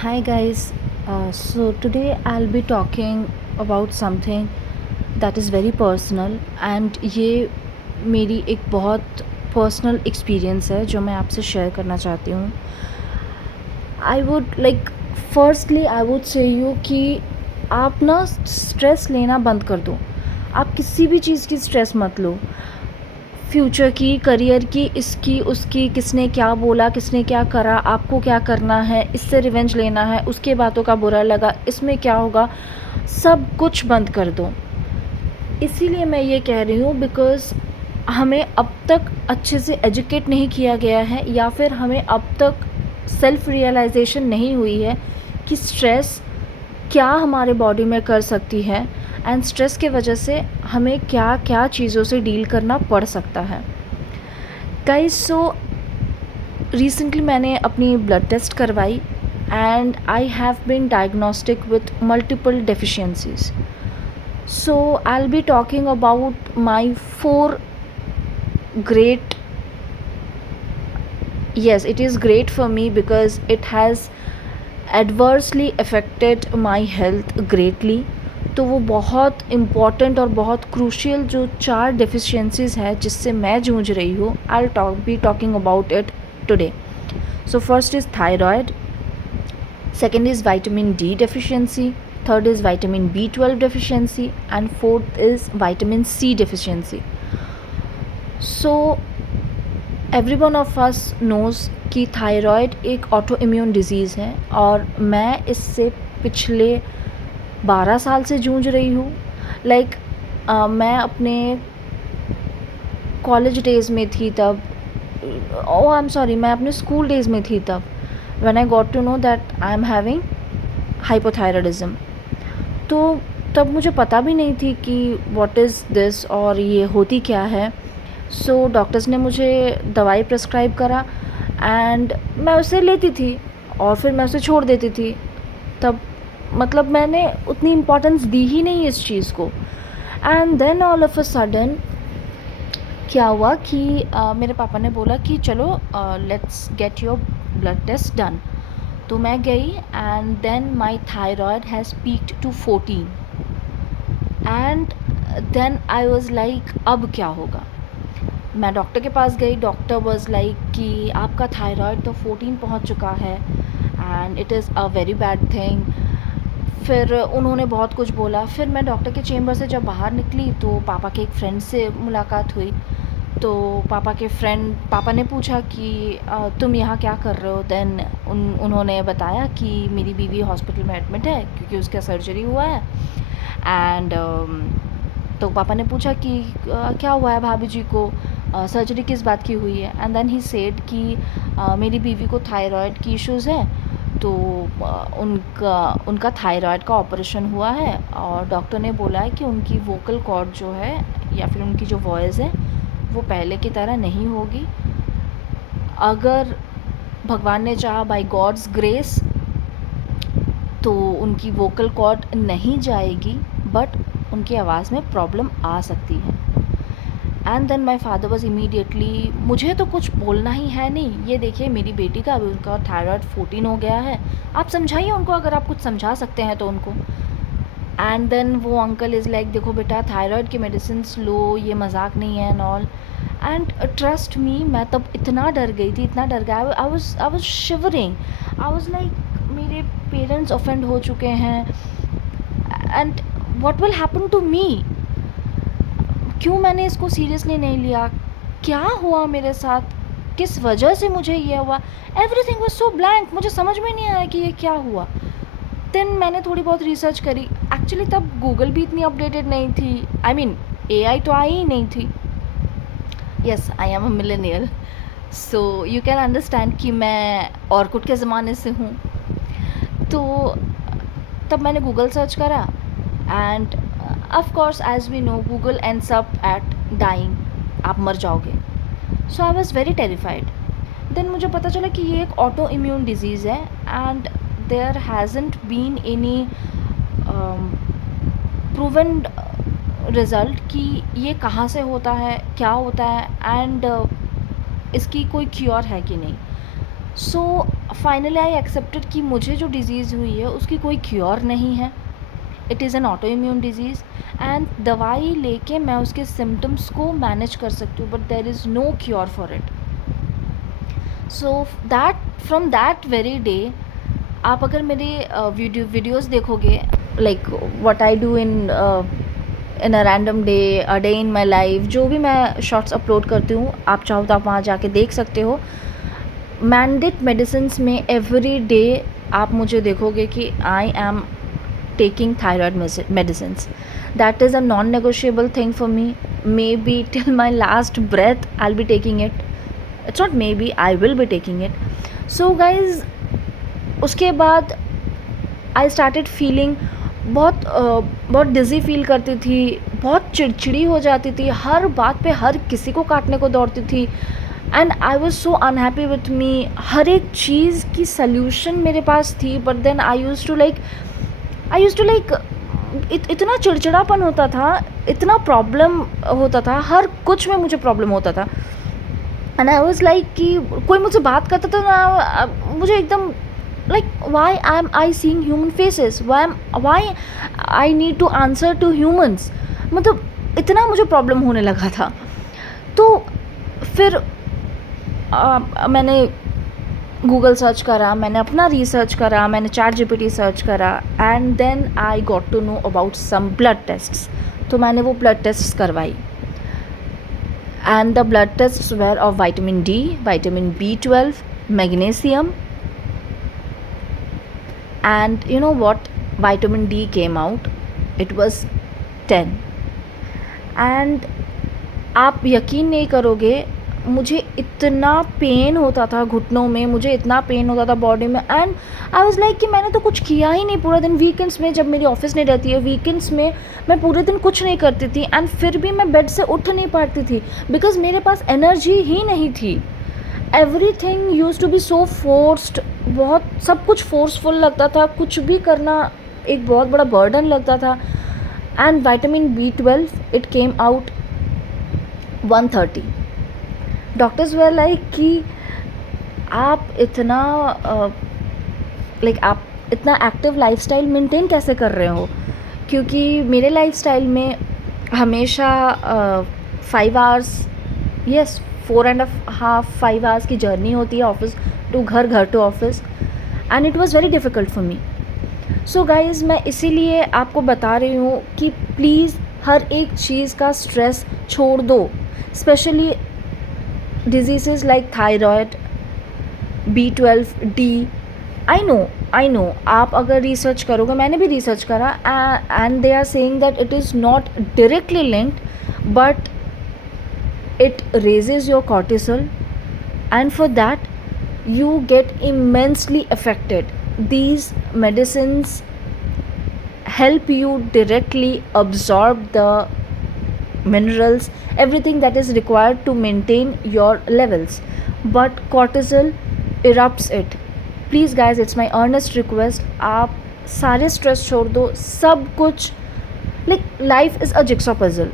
Hi guys, so today I'll be talking about something that is very personal and ये मेरी एक बहुत personal experience है जो मैं आपसे शेयर करना चाहती हूँ। I would like firstly I would say you कि आप ना स्ट्रेस लेना बंद कर दो। आप किसी भी चीज़ की स्ट्रेस मत लो। फ्यूचर की, करियर की, इसकी, उसकी, किसने क्या बोला, किसने क्या करा, आपको क्या करना है, इससे रिवेंज लेना है, उसके बातों का बुरा लगा, इसमें क्या होगा, सब कुछ बंद कर दो। इसीलिए मैं ये कह रही हूँ बिकॉज़ हमें अब तक अच्छे से एजुकेट नहीं किया गया है या फिर हमें अब तक सेल्फ रियलाइजेशन नहीं हुई है कि स्ट्रेस क्या हमारे बॉडी में कर सकती है एंड स्ट्रेस के वजह से हमें क्या क्या चीज़ों से डील करना पड़ सकता है। गाइस, सो रिसेंटली मैंने अपनी ब्लड टेस्ट करवाई and I have been diagnostic with multiple deficiencies. So I'll be talking about my four great, yes, it is great for me because it has adversely affected my health greatly. तो वो बहुत important और बहुत crucial जो 4 deficiencies है जिससे मैं जूझ रही हूँ, I be talking about it today. So first is thyroid, second is vitamin D deficiency, third is vitamin B12 deficiency, and fourth is vitamin C deficiency. So everyone of us knows कि thyroid एक auto immune disease है और मैं इससे पिछले 12 साल से जूझ रही हूँ. लाइक मैं अपने कॉलेज डेज़ में थी तब, आई एम सॉरी, मैं अपने स्कूल डेज़ में थी तब when I got to know that I am having hypothyroidism. तो तब मुझे पता भी नहीं थी कि what is this और ये होती क्या है. सो डॉक्टर्स ने मुझे दवाई प्रेस्क्राइब करा एंड मैं उसे लेती थी और फिर मैं उसे छोड़ देती थी. तब मतलब मैंने उतनी इम्पोर्टेंस दी ही नहीं इस चीज़ को. And then all of a sudden क्या हुआ कि मेरे पापा ने बोला कि चलो let's get your blood test done. तो मैं गई and then my thyroid has peaked to 14 and then I was like अब क्या होगा. मैं डॉक्टर के पास गई. डॉक्टर वॉज़ लाइक कि आपका थायराइड तो 14 पहुंच चुका है and it is a very bad thing. फिर उन्होंने बहुत कुछ बोला. फिर मैं डॉक्टर के चेम्बर से जब बाहर निकली तो पापा के एक फ्रेंड से मुलाकात हुई. तो पापा ने पूछा कि तुम यहाँ क्या कर रहे हो. देन उन्होंने बताया कि मेरी बीवी हॉस्पिटल में एडमिट है क्योंकि उसका सर्जरी हुआ है. एंड तो पापा ने पूछा कि क्या हुआ है भाभी जी को, सर्जरी किस बात की हुई है. एंड देन ही सेड कि मेरी बीवी को थायराइड की इश्यूज़ है. तो उनका थायराइड का ऑपरेशन हुआ है और डॉक्टर ने बोला है कि उनकी वोकल कॉर्ड जो है या फिर उनकी जो वॉइस है वो पहले की तरह नहीं होगी. अगर भगवान ने चाहा, बाय गॉड्स ग्रेस, तो उनकी वोकल कॉर्ड नहीं जाएगी बट उनकी आवाज़ में प्रॉब्लम आ सकती है. And then my father was immediately, मुझे तो कुछ बोलना ही है नहीं, ये देखिए मेरी बेटी का अभी उनका थायराइड 14 हो गया है, आप समझाइए उनको, अगर आप कुछ समझा सकते हैं तो उनको. एंड देन वो अंकल इज़ लाइक देखो बेटा, थायराइड की मेडिसिन लो, ये मजाक नहीं है and all. And trust me, मैं तब इतना डर गई थी, इतना डर गया. I was shivering. I was like मेरे पेरेंट्स ऑफेंड हो चुके हैं and what will happen to me. क्यों मैंने इसको सीरियसली नहीं लिया, क्या हुआ मेरे साथ, किस वजह से मुझे ये हुआ. एवरीथिंग वाज सो ब्लैंक, मुझे समझ में नहीं आया कि ये क्या हुआ. देन मैंने थोड़ी बहुत रिसर्च करी. एक्चुअली तब गूगल भी इतनी अपडेटेड नहीं थी. आई मीन AI तो आई ही नहीं थी. Yes, I am a millennial, so you can understand कि मैं ऑर्कुट के ज़माने से हूँ. तो तब मैंने गूगल सर्च करा and of course as we know Google ends up at dying, आप मर जाओगे. So I was very terrified. Then मुझे पता चला कि ये एक ऑटो इम्यून डिजीज़ है and there hasn't been any proven result कि ये कहाँ से होता है, क्या होता है एंड इसकी कोई क्योर है कि नहीं. सो फाइनली आई एक्सेप्टेड कि मुझे जो डिज़ीज़ हुई है उसकी कोई क्योर नहीं है, it is an auto immune disease, and दवाई लेके मैं उसके सिम्टम्स को मैनेज कर सकती हूँ, but there is no cure for it. So that from that very day, आप अगर मेरे वीडियोज़ देखोगे, like what I do in a random day, a day in my life, जो भी मैं शॉर्ट्स अपलोड करती हूँ, आप चाहो तो आप वहाँ जाके देख सकते हो. मैंडेट मेडिसिन्स में एवरी डे आप मुझे देखोगे कि I am taking thyroid medicines. That is a non-negotiable thing for me. Maybe till my last breath I'll be taking it. It's not maybe, I will be taking it. So guys, उसके बाद I started feeling बहुत digi feel करती थी, बहुत चिड़चिड़ी हो जाती थी, हर बात पे हर किसी को काटने को दौड़ती थी, and I was so unhappy with me. हर एक चीज़ की सल्यूशन मेरे पास थी, but then I use to like इतना चिड़चिड़ापन होता था, इतना प्रॉब्लम होता था, हर कुछ में मुझे प्रॉब्लम होता था. एंड आई वॉज लाइक कि कोई मुझसे बात करता था ना, मुझे एकदम like why am I seeing human faces, why I need to answer to humans. मतलब इतना मुझे प्रॉब्लम होने लगा था. तो फिर मैंने गूगल सर्च करा, मैंने अपना रिसर्च करा, मैंने ChatGPT सर्च करा, and then I got to know about some blood tests. तो मैंने वो ब्लड टेस्ट्स करवाई, and the blood tests were of vitamin D, vitamin B12, magnesium, and you know what, vitamin D came out, it was 10. and आप यकीन नहीं करोगे, मुझे इतना पेन होता था घुटनों में, मुझे इतना पेन होता था बॉडी में, एंड आई वाज लाइक कि मैंने तो कुछ किया ही नहीं पूरा दिन. वीकेंड्स में जब मेरी ऑफिस नहीं रहती है, वीकेंड्स में मैं पूरे दिन कुछ नहीं करती थी, एंड फिर भी मैं बेड से उठ नहीं पाती थी बिकॉज मेरे पास एनर्जी ही नहीं थी. Everything used to be so forced, बहुत सब कुछ फोर्सफुल लगता था, कुछ भी करना एक बहुत बड़ा बर्डन लगता था. And vitamin B12 it came out 130. Doctors were like कि आप इतना आप इतना एक्टिव लाइफस्टाइल मेंटेन कैसे कर रहे हो, क्योंकि मेरे लाइफस्टाइल में हमेशा 5 आवर्स, यस 4.5 5 आवर्स की जर्नी होती है ऑफिस टू घर, घर to office, and it was very difficult for me. So guys, मैं इसीलिए आपको बता रही हूँ कि प्लीज़ हर एक चीज़ का स्ट्रेस छोड़ दो, specially diseases like thyroid, B12, D. I know आप अगर रिसर्च करोगे, मैंने भी रिसर्च करा, and they are saying that it is not directly linked, but it raises your cortisol, and for that you get immensely affected. These medicines help you directly absorb the minerals, everything that is required to maintain your levels, but cortisol erupts it. Please guys, it's my earnest request, आप सारे stress छोड़ दो, सब कुछ, like life is a jigsaw puzzle.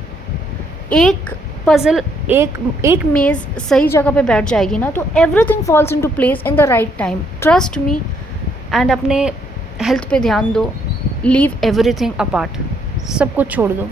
एक puzzle, एक मेज़ सही जगह पे बैठ जाएगी ना, तो everything falls into place in the right time. Trust me, and अपने हेल्थ पे ध्यान दो, लीव एवरीथिंग अपार्ट, सब कुछ छोड़ दो.